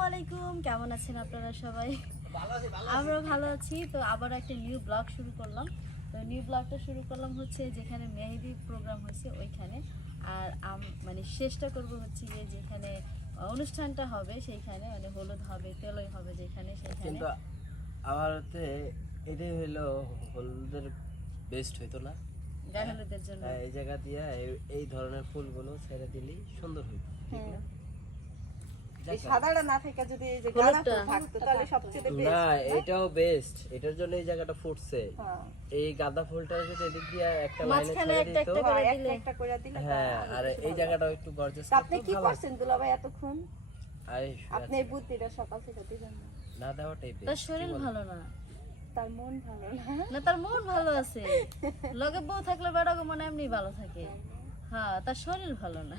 আলাইকুম কেমন আছেন আপনারা সবাই? আমরাও ভালো আছি। তো আবার একটা নিউ ব্লগ শুরু করলাম। তো নিউ ব্লগটা শুরু করলাম হচ্ছে যেখানে মেহেদি প্রোগ্রাম হয়েছে ওইখানে। আর আম- মানে শেষটা করব হচ্ছে গিয়ে যেখানে অনুষ্ঠানটা হবে সেইখানে মানে হলুদ হবে তেলই হবে যেখানে সেখানে। আমার হতে এটাই হইল হলুদের বেস্ট হইতো না। গায়ে হলুদের জন্য। হ্যাঁ, এই জায়গা দিয়ে এই- ধরনের ফুলগুলো ছেড়ে দিলেই সুন্দর হইতো ঠিক না? সাদাটা না থেকে যদি এই যে হলুদটা। গাঁদা ফুল থাকতো তাহলে সবচেয়ে বেশি না এটাও বেস্ট এটার জন্য এই জায়গাটা ফুটছে। হ্যাঁ। এই গাঁদা ফুলটা যদি এদিক দিয়ে একটা লাইনে ছেড়ে দিত একটা করে হ্যাঁ, দিলে। একটা একটা করে দিলে হ্যাঁ আর এই জায়গাটাও একটু গর্জাস আপনি কি করছেন দুলাভাই এতক্ষণ? আপনি এই বুদ্ধিটা সকাল থেকে দিলেন না। না দেওয়াটাই তার শরীর ভালো না। তার মন ভালো না। না তার মন ভালো আছে। লগে বউ থাকলে বেড়াগো মনে এমনি ভালো থাকে। হ্যাঁ তার শরীর ভালো না।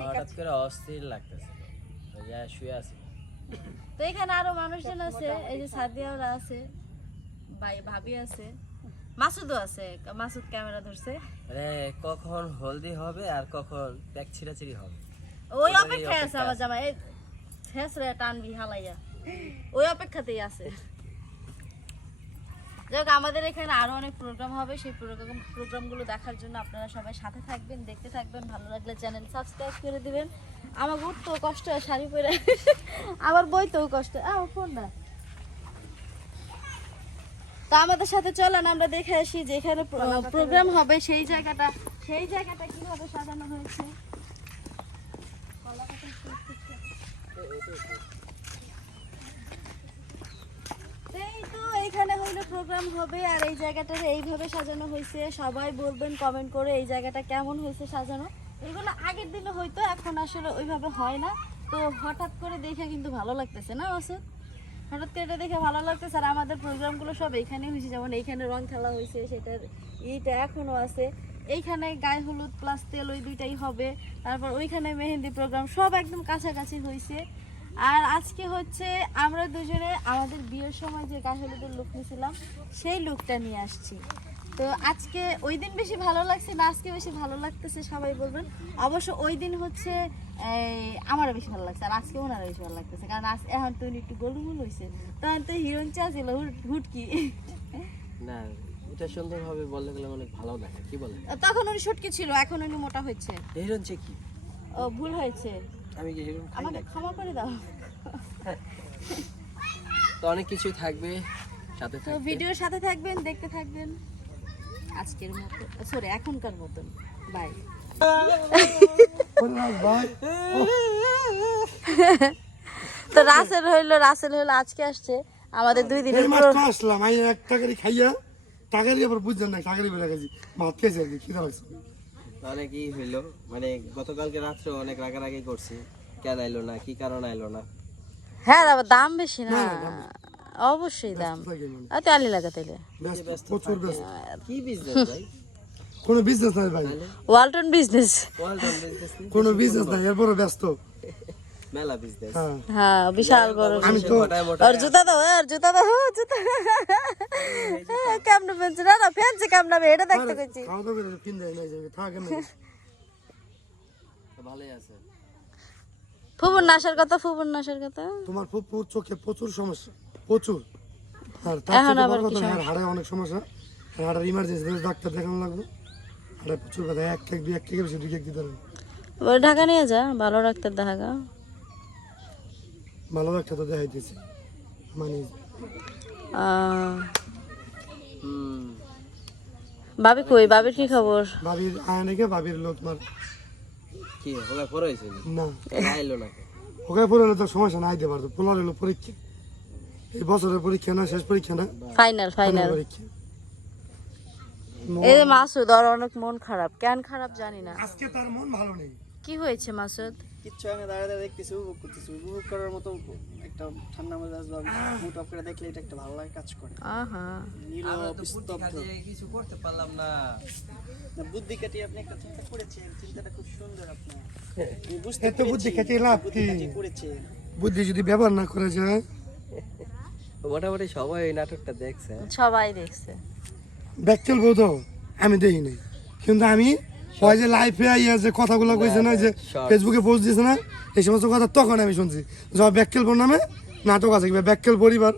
হঠাৎ করে অস্থির লাগতেছে। শুয়ে আছি। তো এখানে আরও মানুষজন আছে এই যে সাদিয়াওরা আছে ভাই ভাবি আছে মাসুদও আছে মাসুদ ক্যামেরা ধরছে। মানে কখন হলদি হবে আর কখন প্যাক ছিঁড়াছিড়ি হবে। ওই অপেক্ষায় আছে আমার জামাই ঠেসরে টানবি হালাইয়া। ওই অপেক্ষাতেই আছে। যাই আমাদের এখানে আরও অনেক প্রোগ্রাম হবে। সেই প্রোগ্রাম প্রোগ্রামগুলো দেখার জন্য আপনারা সবাই সাথে থাকবেন দেখতে থাকবেন ভালো লাগলে চ্যানেল সাবস্ক্রাইব করে দিবেন। আমার উঠতেও কষ্ট হয় শাড়ি পরে আবার বইতেও কষ্ট। আমার ফোন না। তা আমাদের সাথে চলেন আমরা দেখে আসি যেখানে প্রোগ্রাম হবে সেই জায়গাটা সেই জায়গাটা কীভাবে সাজানো হয়েছে এই তো এইখানে হইল প্রোগ্রাম হবে আর এই জায়গাটা এইভাবে সাজানো হয়েছে। সবাই বলবেন কমেন্ট করে এই জায়গাটা কেমন হয়েছে সাজানো। এগুলো আগের দিনে হয়তো, এখন আসলে ওইভাবে হয় না। তো হঠাৎ করে দেখে কিন্তু ভালো লাগতেছে না ওষুধ হঠাৎ করে এটা দেখে ভালো লাগতেছে। আর আমাদের প্রোগ্রামগুলো সব এইখানেই হয়েছে। যেমন এইখানে রং খেলা হয়েছে, সেটার ইটা এখনও আছে। এইখানে গায়ে হলুদ প্লাস তেল ওই দুইটাই হবে। তারপর ওইখানে মেহেন্দি প্রোগ্রাম সব একদম কাছাকাছি হয়েছে। আর আজকে হচ্ছে আমরা দুজনে আমাদের বিয়ের সময় যে গায়ে হলুদের লুক নিয়েছিলাম সেই লুকটা নিয়ে আসছি। তো আজকে ওই দিন বেশি ভালো লাগছে না আজকে বেশি ভালো লাগতেছে সবাই বলবেন। অবশ্য ওই দিন হচ্ছে আমারও বেশি ভালো লাগছে আর আজকে ওনারও বেশি ভালো লাগতেছে। কারণ আজ এখন তো একটু গোলুমুল হয়েছে তখন তো হিরোইন চা ছিল হুট- হুটকি না এটা সুন্দর হবে বললে গেলে অনেক ভালো লাগে কি বলে তখন উনি শুটকি ছিল এখন উনি মোটা হয়েছে হিরোইন চেক কি? ও ভুল হয়েছে। আমি কি হিরোইন খাই আমাকে ক্ষমা করে দাও। তো অনেক কিছুই থাকবে সাথে তো থাকবে। ভিডিওর সাথে থাকবেন দেখতে থাকবেন। আজকের মতো সরি এখনকার মতন। বাই তো রাসেল হইল রাসেল হইল আজকে আসছে। আমাদের দুই দিনের এই পুরো আসলাম আমি এক টাকারি খাইয়া টাকারি আবার বুঝছেন না টাকারি বেলা গেছি। ভাত খেয়েছি আর কি খিদা লাগছে। অনেকই হইল? মানে গতকালকে রাত্রে অনেক রাগারাগি করছি। কেন আইলো না? কি কারণ আইলো না? হ্যাঁ আবার দাম বেশি না। অবশ্যই দাম। আর তো আলি লাগা তাইলে। প্রচুর ব্যস্ত। কি বিজনেস ভাই? কোনো বিজনেস নাই ভাই। ওয়ালটন বিজনেস ওয়ালটন বিজনেস কোনো বিজনেস নাই এরপরও ব্যস্ত। মেলা বিজনেস হ্যাঁ। হ্যাঁ বিশাল বড় আমি তো আর জুতা দাও আর জুতা দাও জুতা কেমনে ফেলছে না না ফেলছে কেমন আমি এটা দেখতে গেছি খাওয়া দাওয়া কিন দেয় নাই যাবে থাকে না ভালোই আছে। ফুবুর নাশের কথা ফুবুর নাশের কথা। তোমার ফুপুর চোখে প্রচুর সমস্যা প্রচুর। আর তার এখন আবার কি হাড়ে অনেক সমস্যা। হাড়ের ইমার্জেন্সি ডাক্তার দেখানো লাগবে। হাড়ে প্রচুর কথা এক কেক দুই এক কেকের বেশি দুই কেক দিতে পারবে ঢাকা নিয়ে যা ভালো ডাক্তার দেখা ভালো একটা তো দেখাইতেছি। মানে হুম ভাবি কই? ভাবির কি খবর? ভাবির আয়নাকে ভাবির লোক তোমার কি হবে পরে না। আইলো না ওকে পড়লে তো সমস্যা না আইতে পারতো পোলার হলো পরীক্ষা। এই বছরের পরীক্ষা না শেষ পরীক্ষা না? ফাইনাল ফাইনাল পরীক্ষা। এই মাসুদ ওর অনেক মন খারাপ। কেন খারাপ জানি না। আজকে তার মন ভালো নেই। কি হয়েছে মাসুদ? কিচ্ছু আমি দাঁড়িয়ে দাঁড়িয়ে দেখতেছি উপভোগ করতেছি। উপভোগ করার মতো একটা ঠান্ডা মেজাজ বা মুড অফ করে দেখলে এটা একটা ভালো লাগে কাজ করে। আহা। নীরব স্তব্ধ। কিছু করতে পারলাম না। না, বুদ্ধি কাটিয়ে আপনি একটা চিন্তা করেছেন চিন্তাটা খুব সুন্দর আপনার। আমি বুঝতে এত বুদ্ধি পেরেছি, লাভ কি? কাটিয়ে করেছেন। বুদ্ধি যদি ব্যবহার না করে যায়? মোটামুটি সবাই এই নাটকটা দেখছে। সবাই দেখছে। ব্যাকচেল বউ তো আমি দেখি নাই। কিন্তু আমি ওই যে লাইফে আইয়া যে কথাগুলো কইছে না যে ফেসবুকে পোস্ট দিয়েছে না এই সমস্ত কথা তখন আমি শুনছি। যখন ব্যাককেল নামে নাটক আছে কিংবা ব্যাককেল পরিবার।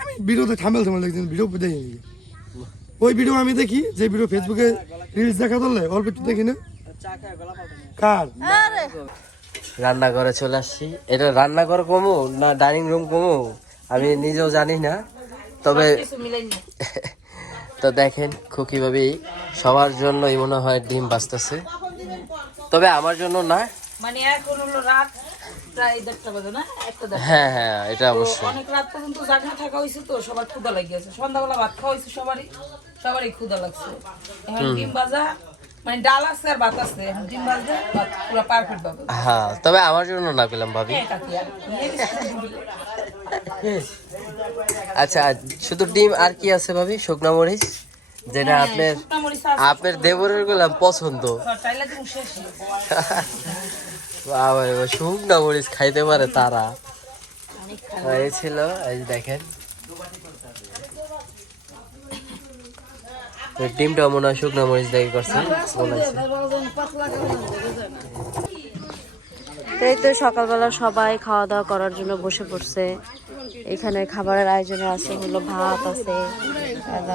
আমি ভিডিওতে থামেল থামেল দেখছি ভিডিও দেখি নাকি ওই ভিডিও আমি দেখি যে ভিডিও ফেসবুকে রিলস দেখা ধরলে অল্প একটু দেখি না। কার? আরে। রান্নাঘরে চলে আসছি। এটা রান্নাঘর কমু না ডাইনিং রুম কমু? আমি নিজেও জানি না তবে তো দেখেন খুকি ভাবি সবার জন্যই মনে হয় ডিম বাঁচতেছে। তবে আমার জন্য না। মানে এখন হলো রাত প্রায় দেড়টা বাজে না? একটা হ্যাঁ হ্যাঁ এটা অবশ্যই। অনেক রাত পর্যন্ত জাগনা থাকা হয়েছে তো সবার ক্ষুদা লাগিয়েছে। সন্ধ্যাবেলা ভাত খাওয়া হয়েছে সবারই সবারই ক্ষুদা লাগছে। এখন ডিম ভাজা মানে ডাল আছে আর ভাত আছে ডিম ভাজলে পুরো পারফেক্ট পাবে হ্যাঁ তবে আমার জন্য না পেলাম ভাবি। হ্যাঁ। আচ্ছা শুধু ডিম আর কি আছে ভাবি? শুকনা মরিচ যেটা আপনার শুকনা মরিচ আপনার দেবরেরগুলা পছন্দ। রে, শুকনা মরিচ খাইতে পারে তারা। এই ছিল এই দেখেন। ডিমটা মনে হয় শুকনো মরিচ দেখে করছে? মনে তো সকালবেলা সবাই খাওয়া দাওয়া করার জন্য বসে পড়ছে। এখানে খাবারের আয়োজনে আছে, হলো ভাত আছে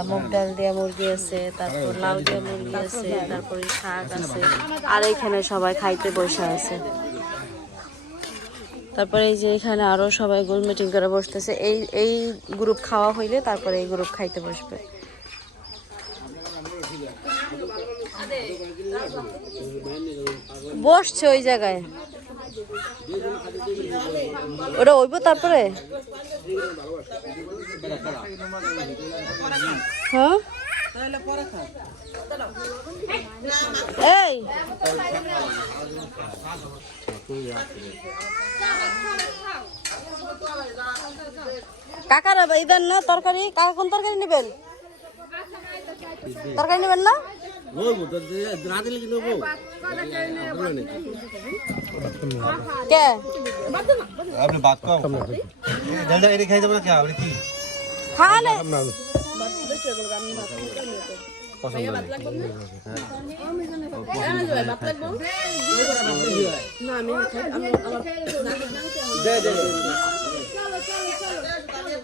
মুগ ডাল দিয়ে মুরগি আছে, তারপর লাউ দিয়ে মুরগি আছে, তারপরে শাক আছে, আর এখানে সবাই খাইতে বসে আছে। তারপরে এই যে এখানে আরও সবাই গোল মিটিং করে বসতেছে। এই এই গ্রুপ খাওয়া হইলে তারপরে এই গ্রুপ খাইতে বসবে। বসছে ওই জায়গায়। ওটা ওইব তারপরে? হ্যাঁ? এই! কাকার ইদান না, তরকারি? কাকা কোন তরকারি নেবেন? তরকারি নেবেন না? কে আপনি ভাত কম ডালটা এটা খাইতে পারে খাওয়া আপনি কি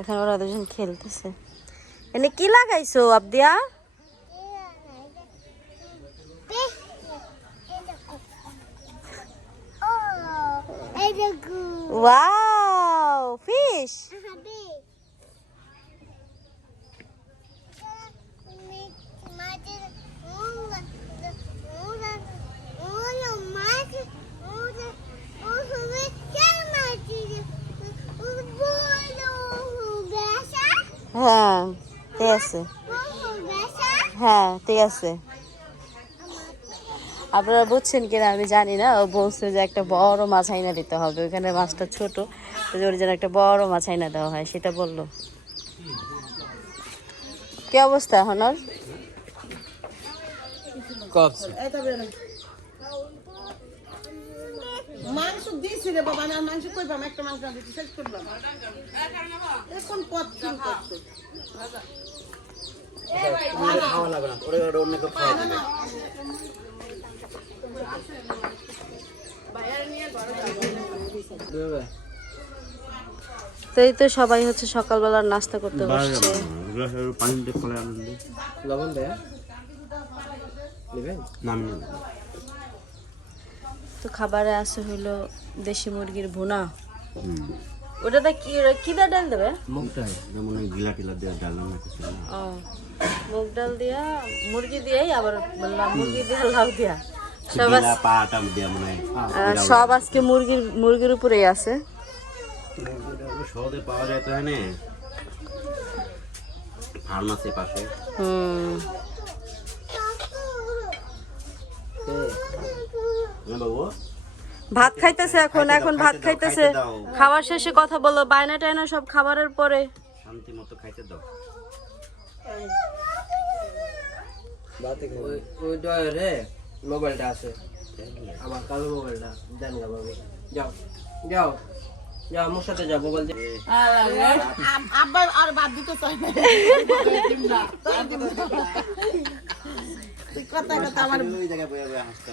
দেখেন ওরা দুজন খেলতেছে। এনে কি লাগাইছো আবদিয়া? Wow fish! হ্যাঁ ঠিক আছে। হ্যাঁ ঠিক আছে। আপনারা বুঝছেন কিনা, আমি জানি না, ও বলছে যে একটা বড় মাছ আইনা দিতে হবে, ওইখানে মাছটা ছোট ওর জন্য একটা বড় মাছ আইনা দেওয়া হয়, সেটা বলল। কি অবস্থা এখন ওর কপস মাংস দিয়েছি রে বাবা না মাংস কইবাম একটা মাংস দিতে শেষ করলাম এখন কত কি করছ? খাওয়া লাগবে না ওরে ওরে অন্য কেউ খাওয়া দেবে তো এই তো সবাই হচ্ছে সকালবেলার নাস্তা করতে বসছে। পানি দিয়ে ফলে আনন্দ। লবণ দেয়া? নাম তো খাবারে আছে হলো দেশি মুরগির ভুনা। ওটাতে কি কি দিয়ে ডাল দেবে? মুখটাই যেমন ওই গিলা টিলা দেওয়া ডাল না কিছু না। ও মুগ ডাল দিয়া মুরগি দিয়েই আবার বললাম মুরগি দিয়া লাউ দিয়া। সব মনে হয়। আজকে মুরগির মুরগির উপরেই আছে। সহজে পাওয়া যায় তো এখানে ফার্মাসি পাশে। হুম হ্যাঁ বাবু ভাত খাইতেছে এখন এখন ভাত খাইতেছে। খাওয়ার শেষে কথা বলো বায়না টায়না সব খাবারের পরে। শান্তি মতো খাইতে দাও। ওই ডয়ারে মোবাইলটা আছে। আমার কালো মোবাইলটা দেন বাবু। যাও যাও যাও আমার সাথে যাও মোবাইল আব্বা আর বাদ দিতে চাই না। কথা কথা আমার ওই জায়গায় বয়ে বয়ে হাসতে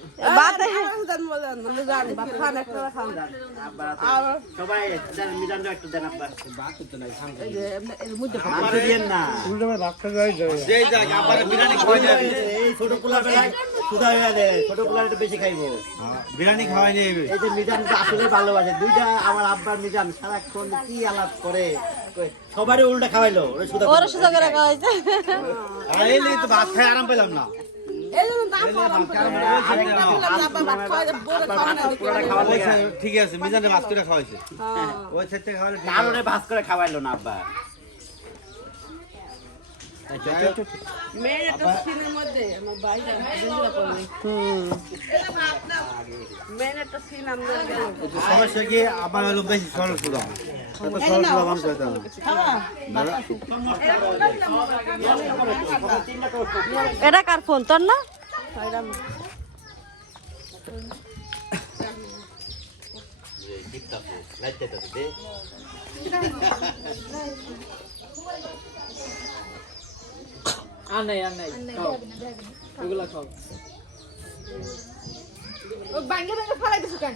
বিরিয়ানি খাওয়াই এই যে মিজান আসলে ভালোবাসে। দুইটা আমার আব্বার মিজান সারাক্ষণ কি আলাপ করে? সবারই উল্টা খাওয়াইলো। ওরে সুদা করে। খাওয়াইছে। আর এই লিগে তো ভাত খাই আরাম পেলাম না। ঠিক আছে মিজানে ভাত করে খাওয়াইছে। ওই সাইড থেকে খাওয়াইলো না আব্বা। সমস্যা কি আবার হলো বেশি সরল এত সরল সুদা মানুষ হইতে এটা কার ফোন তোর না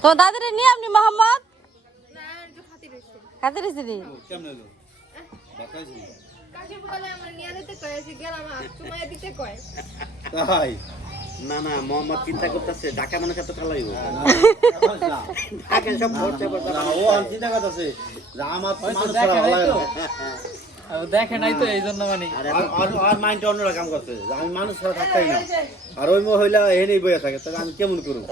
তো দাদিরে নিয়ে আপনি মোহাম্মদ? খাতে রয়েছে রে। কেমন হলো? তাই? না না মোহাম্মদ চিন্তা করতেছে ঢাকা মানুষ এত খালাইব। ঢাকা সব চিন্তা করতেছে আমার দেখে নাই তো এই জন্য মানে আর মাইন্ডটা অন্যরকম করছে আমি মানুষ ছাড়া থাকতাই না। আর ওই মহিলা এনেই বয়ে থাকে তাহলে আমি কেমন করব?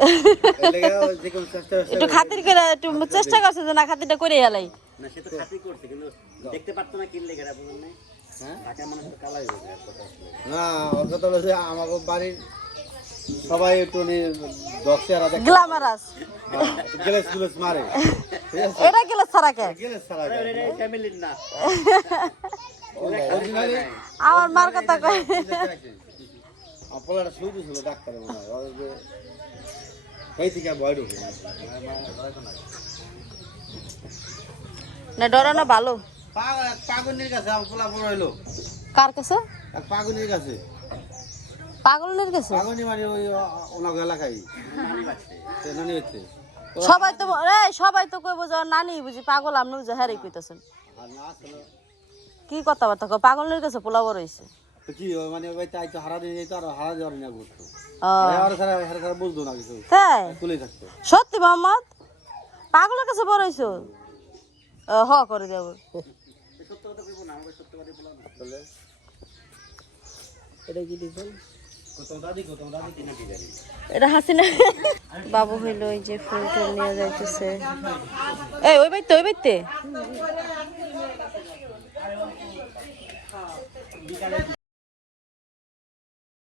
একটু খাতির করে একটু চেষ্টা করছে যে না খাতিরটা করে হেলাই না সে তো খাতি করছে কিন্তু দেখতে পারতো না কিনলে গেরা না হয়ে? না ওর কথা হলো যে আমাকে বাড়ির সবাই একটু গ্লামারাস গেলেস গুলেস মারে। এটা গেল ছাড়া না আমার মার কথা কয় আপনার শুধু ছিল ডাক্তার মনে হয় সেই থেকে ভয় ঢুকে না ডরানো ভালো পাগনির কাছে পোলা বড় হইল কার কাছে এক পাগনির কাছে পাগলের কাছে পাগনি মানে ওই ওনাকে এলাকায় নানি হচ্ছে সবাই তো এই সবাই তো কইব যে নানি বুঝি পাগল আপনি বুঝি হ্যাঁ কইতেছেন। কি কথাবার্তা কয় পাগলের কাছে পোলা বড় হইছে। কি মানে ওই তাই তো হারা দিয়ে যেত আর হারা যাওয়ার না ঘুরতো। আর সারা হারা সারা বুঝতো না কিছু। তাই? তুলে থাকতো। সত্যি মোহাম্মদ? পাগলের কাছে বড় হইছো? হ করে দেব। এটা হাসিনা। বাবু হইল ওই যে ফুল টুল নিয়ে যাইতেছে। এই, ওই বাইতে ওই বাইতে।